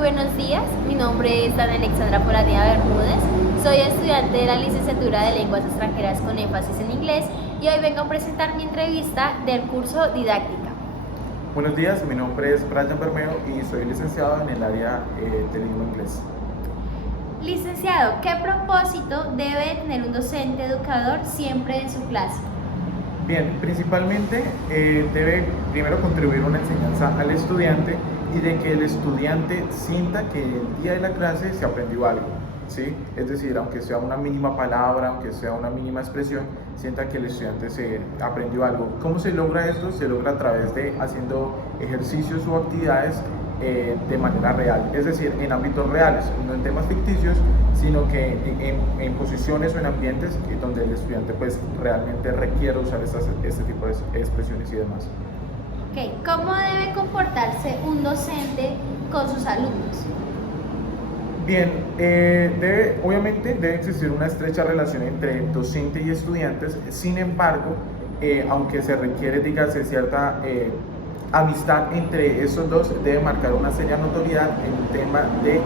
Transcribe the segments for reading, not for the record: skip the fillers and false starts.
buenos días, mi nombre es Ana Alexandra Polanía Bermúdez, soy estudiante de la licenciatura de Lenguas Extranjeras con énfasis en inglés y hoy vengo a presentar mi entrevista del curso Didáctica. Buenos días, mi nombre es Brian Bermeo y soy licenciado en el área de lengua inglés. Licenciado, ¿qué propósito debe tener un docente educador siempre en su clase? Bien, principalmente debe primero contribuir a una enseñanza al estudiante y de que el estudiante sienta que el día de la clase se aprendió algo, ¿sí? Es decir, aunque sea una mínima palabra, aunque sea una mínima expresión, sienta que el estudiante se aprendió algo. ¿Cómo se logra esto? Se logra a través de haciendo ejercicios o actividades de manera real, es decir, en ámbitos reales, no en temas ficticios, sino que en posiciones o en ambientes donde el estudiante pues realmente requiere usar este tipo de expresiones y demás. Okay. ¿Cómo debe comportarse un docente con sus alumnos? Bien, obviamente debe existir una estrecha relación entre docente y estudiantes, sin embargo, aunque se requiere, dígase, cierta amistad entre esos dos, debe marcar una seria notoriedad en un tema de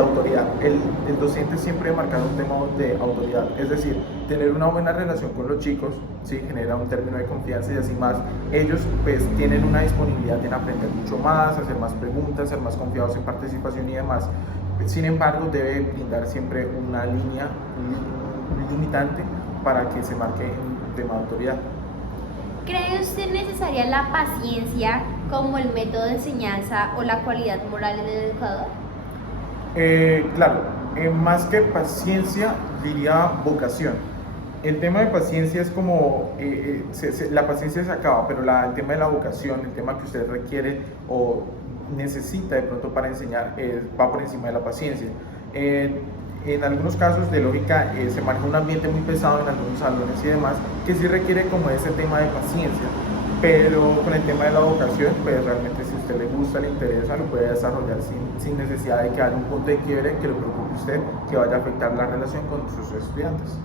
autoridad. El docente siempre debe marcar un tema de autoridad, es decir, tener una buena relación con los chicos, ¿sí? Genera un término de confianza y así más. Ellos pues tienen una disponibilidad en aprender mucho más, hacer más preguntas, ser más confiados en participación y demás. Sin embargo, debe brindar siempre una línea limitante para que se marque un tema de autoridad. ¿Cree usted necesaria la paciencia como el método de enseñanza o la cualidad moral del educador? Claro, más que paciencia, diría vocación. El tema de paciencia es como, la paciencia se acaba, pero el tema de la vocación, el tema que usted requiere o necesita de pronto para enseñar, va por encima de la paciencia. En algunos casos de lógica se maneja un ambiente muy pesado en algunos salones y demás, que sí requiere como ese tema de paciencia, pero con el tema de la vocación, pues realmente si a usted le gusta, le interesa, lo puede desarrollar sin necesidad de que haya un punto de quiebre que lo preocupe a usted, que vaya a afectar la relación con sus estudiantes.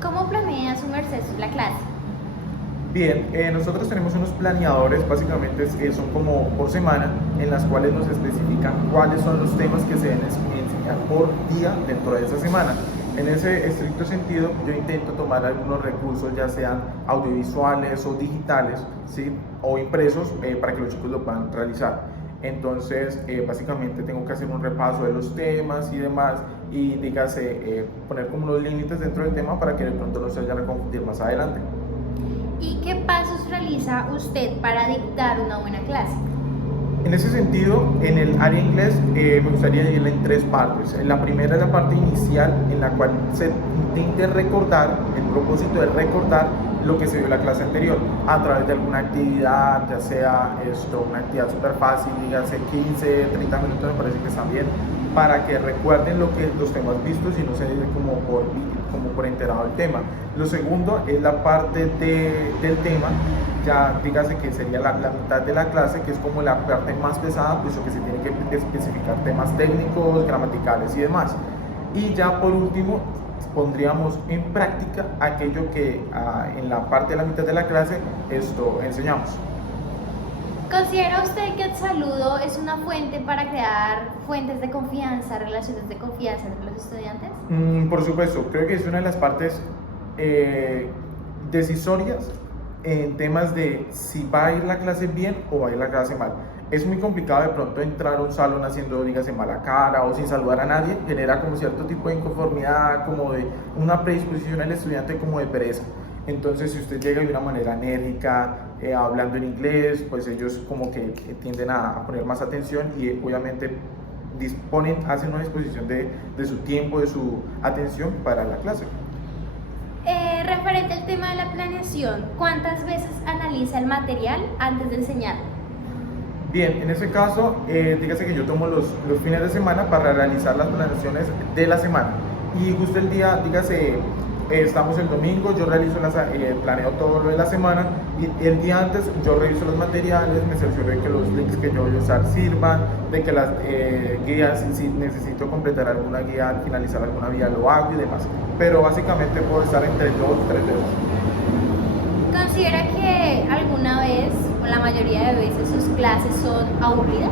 ¿Cómo planea su merced la clase? Bien, nosotros tenemos unos planeadores, básicamente son como por semana, en las cuales nos especifican cuáles son los temas que se deben enseñar por día dentro de esa semana. En ese estricto sentido, yo intento tomar algunos recursos, ya sean audiovisuales o digitales, ¿sí? O impresos, para que los chicos lo puedan realizar. Entonces, básicamente tengo que hacer un repaso de los temas y demás, y dígase, poner como unos límites dentro del tema para que de pronto no se vayan a confundir más adelante. ¿Y qué pasos realiza usted para dictar una buena clase? En ese sentido, en el área inglés me gustaría dividirla en tres partes. La primera es la parte inicial, en la cual se intente recordar, el propósito de recordar lo que se dio en la clase anterior, a través de alguna actividad, ya sea una actividad súper fácil, dígase 15, 30 minutos, me parece que están bien, para que recuerden los temas vistos y no se den como por enterado el tema. Lo segundo es la parte del tema, ya dígase que sería la mitad de la clase, que es como la parte más pesada, puesto que se tiene que especificar temas técnicos, gramaticales y demás. Y ya por último, pondríamos en práctica aquello que en la parte de la mitad de la clase enseñamos. ¿Considera usted que el saludo es una fuente para crear fuentes de confianza, relaciones de confianza entre los estudiantes? Por supuesto, creo que es una de las partes decisorias en temas de si va a ir la clase bien o va a ir la clase mal. Es muy complicado de pronto entrar a un salón haciendo, dígase, mala cara o sin saludar a nadie, genera como cierto tipo de inconformidad, como de una predisposición al estudiante como de pereza. Entonces, si usted llega de una manera enérgica, hablando en inglés, pues ellos como que tienden a poner más atención y obviamente hacen una disposición de su tiempo, de su atención para la clase. Referente al tema de la planeación, ¿cuántas veces analiza el material antes de enseñarlo? Bien, en ese caso, dígase que yo tomo los fines de semana para realizar las planeaciones de la semana. Y justo el día, dígase, estamos el domingo, yo planeo todo lo de la semana y el día antes yo reviso los materiales, me cercioro de que los links que yo voy a usar sirvan, de que las guías, si necesito completar alguna guía al finalizar alguna vía lo hago y demás. Pero básicamente puedo estar entre 2 o 3 dedos. ¿Considera que alguna vez o la mayoría de veces sus clases son aburridas?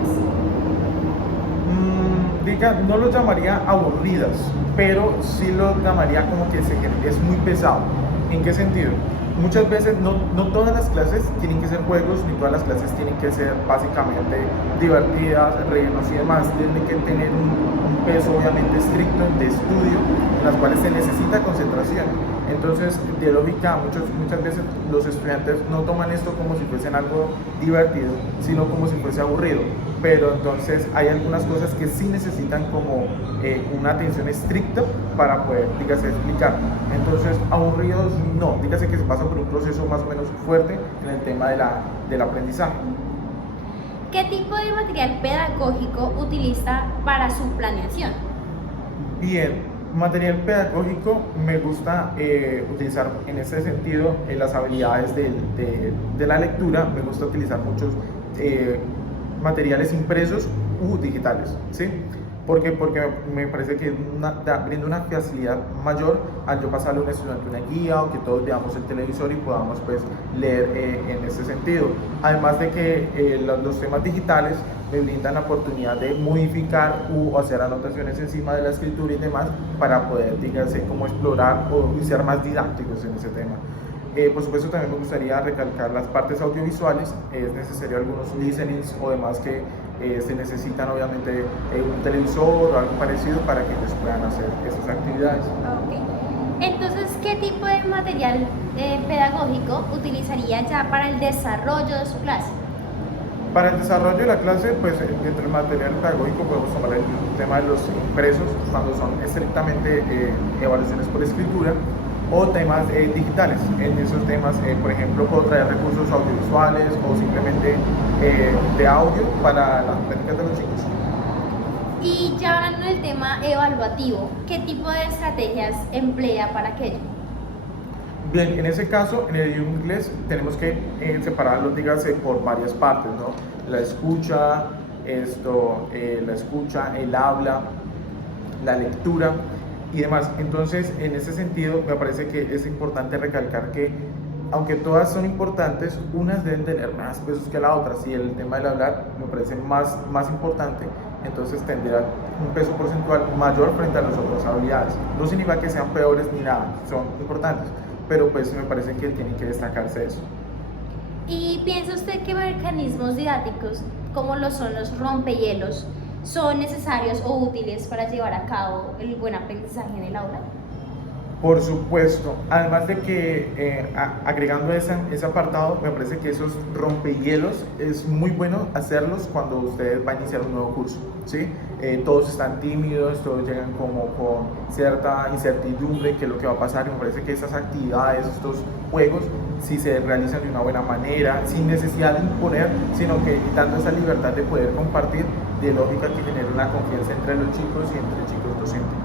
no lo llamaría aburridas, pero sí lo llamaría como que es muy pesado. ¿En qué sentido? Muchas veces, no todas las clases tienen que ser juegos, ni todas las clases tienen que ser básicamente divertidas, reírnos y demás. Tienen que tener un peso obviamente estricto de estudio, en las cuales se necesita concentración. Entonces, de lógica, muchas veces los estudiantes no toman esto como si fuesen algo divertido, sino como si fuese aburrido. Pero entonces hay algunas cosas que sí necesitan como una atención estricta para poder, dígase, explicar. Entonces, aburridos no, dígase que se pasa por un proceso más o menos fuerte en el tema del aprendizaje. ¿Qué tipo de material pedagógico utiliza para su planeación? Bien, material pedagógico me gusta utilizar en ese sentido las habilidades de la lectura. Me gusta utilizar muchos materiales impresos u digitales, ¿sí? Porque me parece que brinda una facilidad mayor al yo pasarle a un estudiante una guía o que todos veamos el televisor y podamos pues leer en ese sentido. Además de que los temas digitales me brindan la oportunidad de modificar u hacer anotaciones encima de la escritura y demás para poder, dígase, como explorar o ser más didácticos en ese tema. Por supuesto, también me gustaría recalcar las partes audiovisuales. Es necesario algunos listenings o demás que se necesitan, obviamente, un televisor o algo parecido para que ellos puedan hacer esas actividades. Okay. Entonces, ¿qué tipo de material pedagógico utilizaría ya para el desarrollo de su clase? Para el desarrollo de la clase, pues entre el material pedagógico podemos tomar el tema de los impresos, cuando son estrictamente evaluaciones por escritura, o temas digitales. En esos temas, por ejemplo, puedo traer recursos audiovisuales o simplemente de audio para las prácticas de los chicos. Y ya hablando del tema evaluativo, ¿qué tipo de estrategias emplea para aquello? Bien, en ese caso, en el idioma inglés tenemos que separarlo, dígase, por varias partes, ¿no? La escucha, el habla, la lectura y demás. Entonces, en ese sentido, me parece que es importante recalcar que, aunque todas son importantes, unas deben tener más pesos que la otra. Si el tema del hablar me parece más importante, entonces tendrá un peso porcentual mayor frente a las otras habilidades. No significa que sean peores ni nada, son importantes, pero pues me parece que tiene que destacarse eso. ¿Y piensa usted que mecanismos didácticos, como lo son los rompehielos, son necesarios o útiles para llevar a cabo el buen aprendizaje en el aula? Por supuesto, además de que agregando ese apartado, me parece que esos rompehielos es muy bueno hacerlos cuando ustedes van a iniciar un nuevo curso, ¿sí? Todos están tímidos, todos llegan como con cierta incertidumbre qué es lo que va a pasar, y me parece que esas actividades, estos juegos, si se realizan de una buena manera, sin necesidad de imponer, sino que dando esa libertad de poder compartir, de lógica que genere una confianza entre los chicos y entre chicos docentes.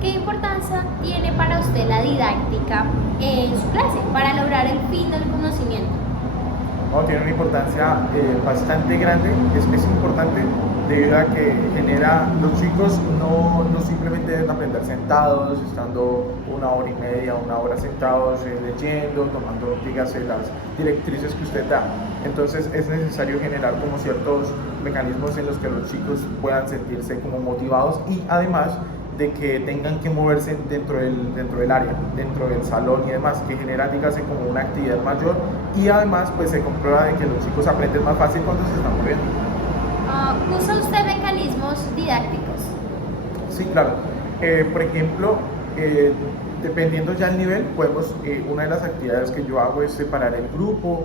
¿Qué importancia tiene para usted la didáctica en su clase para lograr el fin del conocimiento? Bueno, tiene una importancia bastante grande, es importante debido a que los chicos no simplemente deben aprender sentados, estando 1 hora y media, 1 hora sentados, leyendo, tomando, dígase, las directrices que usted da. Entonces es necesario generar como ciertos mecanismos en los que los chicos puedan sentirse como motivados y además de que tengan que moverse dentro del área, dentro del salón y demás, que genera, dígase, como una actividad mayor, y además pues se comprueba de que los chicos aprenden más fácil cuando se están moviendo. ¿Usa usted mecanismos didácticos? Sí, claro. Por ejemplo, dependiendo ya el nivel, una de las actividades que yo hago es separar el grupo,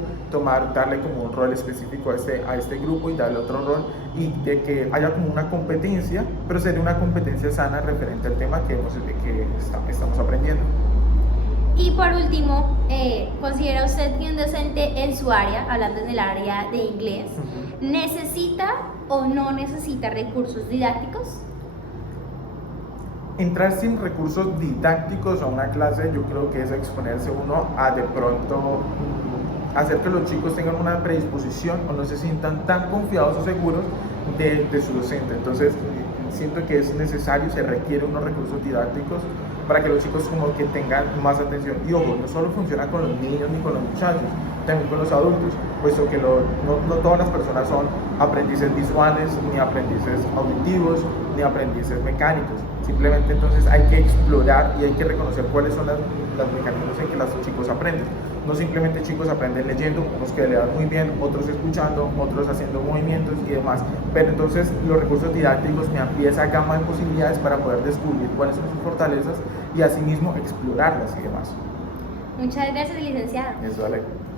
darle como un rol específico a este grupo y darle otro rol, y de que haya como una competencia, pero sería una competencia sana referente al tema que estamos aprendiendo. Y por último, ¿considera usted que un docente en su área, hablando en el área de inglés, necesita o no necesita recursos didácticos? Entrar sin recursos didácticos a una clase, yo creo que es exponerse uno a de pronto hacer que los chicos tengan una predisposición o no se sientan tan confiados o seguros de su docente. Entonces, siento que es necesario, se requiere unos recursos didácticos para que los chicos como que tengan más atención. Y ojo, no solo funciona con los niños ni con los muchachos, también con los adultos, puesto que no todas las personas son aprendices visuales, ni aprendices auditivos, ni aprendices mecánicos. Simplemente entonces hay que explorar y hay que reconocer cuáles son las mecanismos en que los chicos aprenden. No simplemente chicos aprenden leyendo, unos que lean muy bien, otros escuchando, otros haciendo movimientos y demás. Pero entonces los recursos didácticos me amplían esa gama de posibilidades para poder descubrir cuáles son sus fortalezas y asimismo explorarlas y demás. Muchas gracias, licenciado. Eso, Alex.